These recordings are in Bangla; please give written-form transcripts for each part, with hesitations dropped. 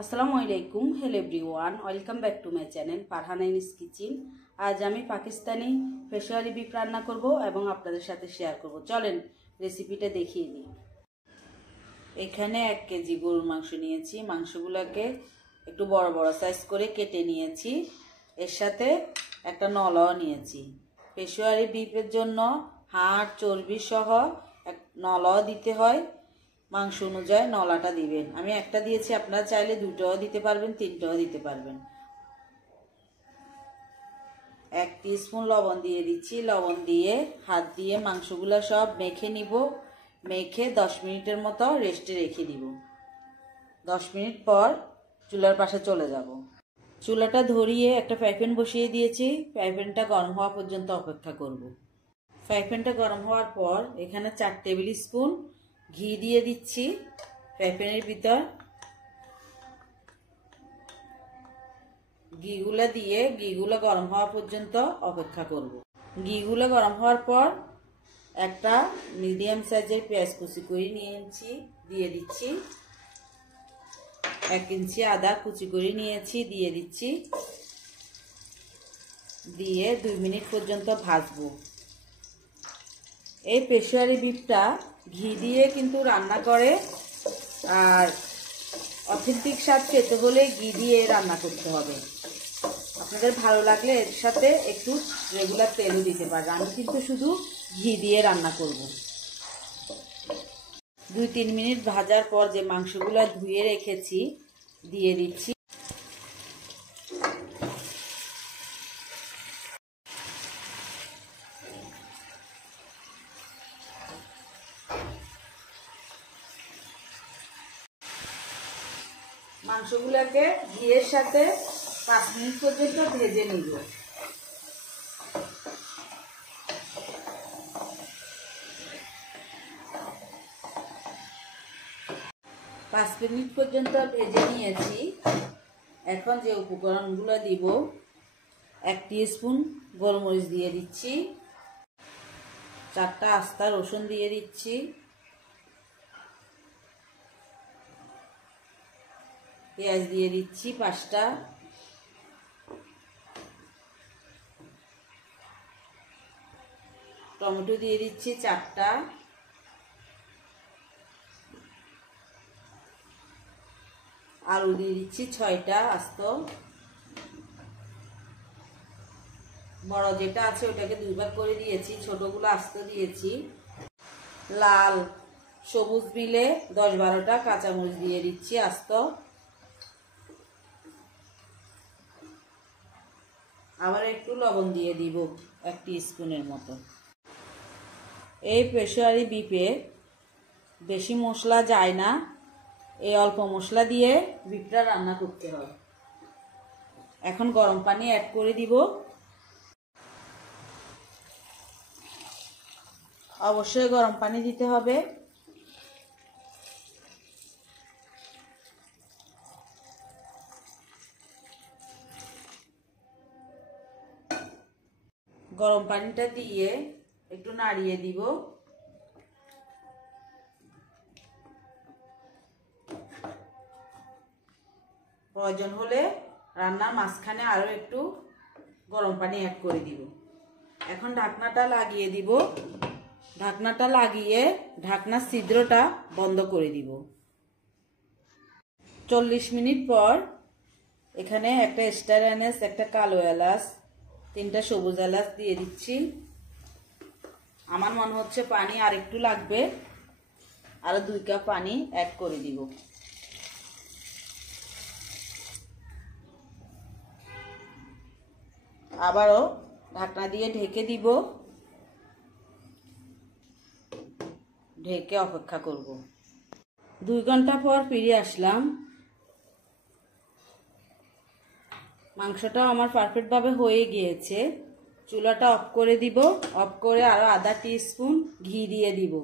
আসসালামু আলাইকুম, hello everyone, welcome back to my channel Farhana ইনিস কিচেন। আজ আমি পাকিস্তানি পেশোয়ারি বিফ রান্না করব এবং আপনাদের সাথে শেয়ার করব। চলেন রেসিপিটা দেখিয়ে দিই। এখানে 1 কেজি গরুর মাংস নিয়েছি। মাংসগুলোকে একটু বড় বড় সাইজ করে কেটে নিয়েছি। এর সাথে একটা নলাও নিয়েছি। পেশোয়ারি বিফের জন্য হাড় চর্বি সহ নলাও দিতে হয়। মাংস অনুযায়ী নলাটা দিবেন। আমি একটা দিয়েছি, আপনারা চাইলে 2টাও দিতে পারবেন, 3টাও দিতে পারবেন। 1 টিস্পুন লবণ দিয়ে দিচ্ছি। লবণ দিয়ে হাত দিয়ে মাংসগুলো সব মেখে নিব। মেখে 10 মিনিটের মতো রেস্টে রেখে দিব। 10 মিনিট পর চুলার পাশে চলে যাব। চুলাটা ধরিয়ে একটা ফ্রাই প্যান বসিয়ে দিয়েছি। ফ্রাই প্যানটা গরম হওয়া পর্যন্ত অপেক্ষা করব। ফ্রাই প্যানটা গরম হওয়ার পর এখানে 4 টেবিল স্পুন ঘি দিয়ে দিচ্ছি ফ্রাই প্যানের ভিতর। ঘিগুলো গরম হওয়া পর্যন্ত অপেক্ষা করব। ঘিগুলো গরম হওয়ার পর একটা মিডিয়াম সাইজের পেঁয়াজ কুচি করে নিয়েছি, দিয়ে দিচ্ছি। 1 ইঞ্চি আদা কুচি করে নিয়েছি, দিয়ে দিচ্ছি। দিয়ে 2 মিনিট পর্যন্ত ভাজবো। এই পেশোয়ারি বিফটা ঘি দিয়ে কিন্তু রান্না করে, আর অথেন্টিক স্বাদ পেতে হলে ঘি দিয়ে রান্না করতে হবে। আপনাদের ভালো লাগলে এর সাথে একটু রেগুলার তেলও দিতে পারবেন। আমি কিন্তু শুধু ঘি দিয়ে রান্না করব। 2-3 মিনিট ভাজার পর যে মাংসগুলো ধুয়ে রেখেছি দিয়ে দিচ্ছি। মাংসগুলোকে ঘিয়ের সাথে 5 মিনিট পর্যন্ত ভেজে নিব। 5 মিনিট পর্যন্ত ভেজে নিয়েছি। এখন যে উপকরণগুলো দিব, 1 টিস্পুন গোলমরিচ দিয়ে দিচ্ছি, 4টা আস্তা রসুন দিয়ে দিচ্ছি, পেঁয়াজ দিয়ে দিচ্ছি 5টা, টমেটো দিয়ে দিচ্ছি 4টা, আলু দিয়ে দিচ্ছি 6টা আস্ত। বড় যেটা আছে ওটাকে 2 ভাগ করে দিয়েছি, ছোটগুলো আস্ত দিয়েছি। লাল সবুজ বিলে 10-12টা কাঁচামরিচ দিয়ে দিচ্ছি আস্ত। আবার একটু লবণ দিয়ে দিব 1 টিস্পুনের মতো। এই পেশোয়ারি বিফে বেশি মশলা যায় না, এই অল্প মশলা দিয়ে বিফটা রান্না করতে হয়। এখন গরম পানি অ্যাড করে দিব। অবশ্যই গরম পানি দিতে হবে। গরম পানিটা দিয়ে একটু নাড়িয়ে দিব। প্রয়োজন হলে রান্নার মাঝখানে আরো একটু গরম পানি অ্যাড করে দিব। এখন ঢাকনাটা লাগিয়ে দিব। ঢাকনাটা লাগিয়ে ঢাকনার ছিদ্রটা বন্ধ করে দিব। 40 মিনিট পর এখানে একটা স্টার অ্যানিস, একটা কালো এলাচ, 3টা সবুজ এলাচ দিয়ে দিচ্ছি। আমার মনে হচ্ছে পানি আর একটু লাগবে, আরো 2 কাপ পানি অ্যাড করে দিব। আবারও ঢাকনা দিয়ে ঢেকে দিব। ঢেকে অপেক্ষা করব। 2 ঘন্টা পর ফিরে আসলাম। মাংসটাও আমার পারফেক্টভাবে হয়ে গিয়েছে। চুলাটা অফ করে দিব। অফ করে আরো আধা টিস্পুন ঘি দিয়ে দিব।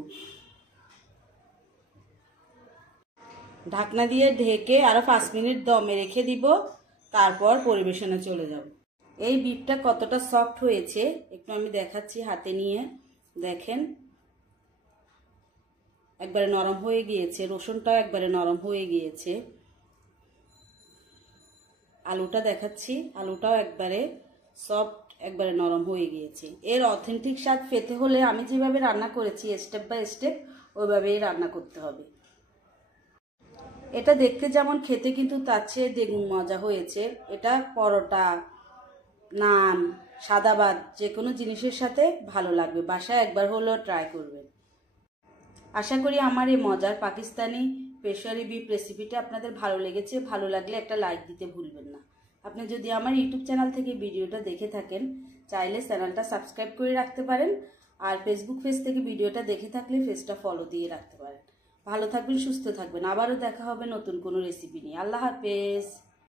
ঢাকনা দিয়ে ঢেকে আরো 5 মিনিট দমে রেখে দিব। তারপর পরিবেশনে চলে যাব। এই বিফটা কতটা সফট হয়েছে একটু আমি দেখাচ্ছি হাতে নিয়ে। দেখেন, একবারে নরম হয়ে গিয়েছে, রসুনটাও একবারে নরম হয়ে গিয়েছে। আলুটা দেখাচ্ছি। আলুটাও একবারে সফট, একবারে নরম হয়ে গিয়েছে। এর অথেন্টিক স্বাদ পেতে হলে আমি যেভাবে রান্না করেছি স্টেপ বাই স্টেপ ওইভাবেই রান্না করতে হবে। এটা দেখতে যেমন, খেতে কিন্তু তার চেয়ে দ্বিগুণ মজা হয়েছে। এটা পরোটা, নান, সাদা ভাত যে কোনো জিনিসের সাথে ভালো লাগবে। বাসায় একবার হলেও ট্রাই করবেন। আশা করি আমার এই মজার পাকিস্তানি পেশোয়ারি বিফ রেসিপিটা আপনাদের ভালো লেগেছে। ভালো লাগলে একটা লাইক দিতে ভুলবেন না। আপনি যদি আমার ইউটিউব চ্যানেল থেকে ভিডিওটা দেখে থাকেন, চাইলে চ্যানেলটা সাবস্ক্রাইব করে রাখতে পারেন। আর ফেসবুক পেজ থেকে ভিডিওটা দেখে থাকলে পেজটা ফলো দিয়ে রাখতে পারেন। ভালো থাকবেন, সুস্থ থাকবেন। আবারও দেখা হবে নতুন কোনো রেসিপি নিয়ে। আল্লাহ হাফেজ।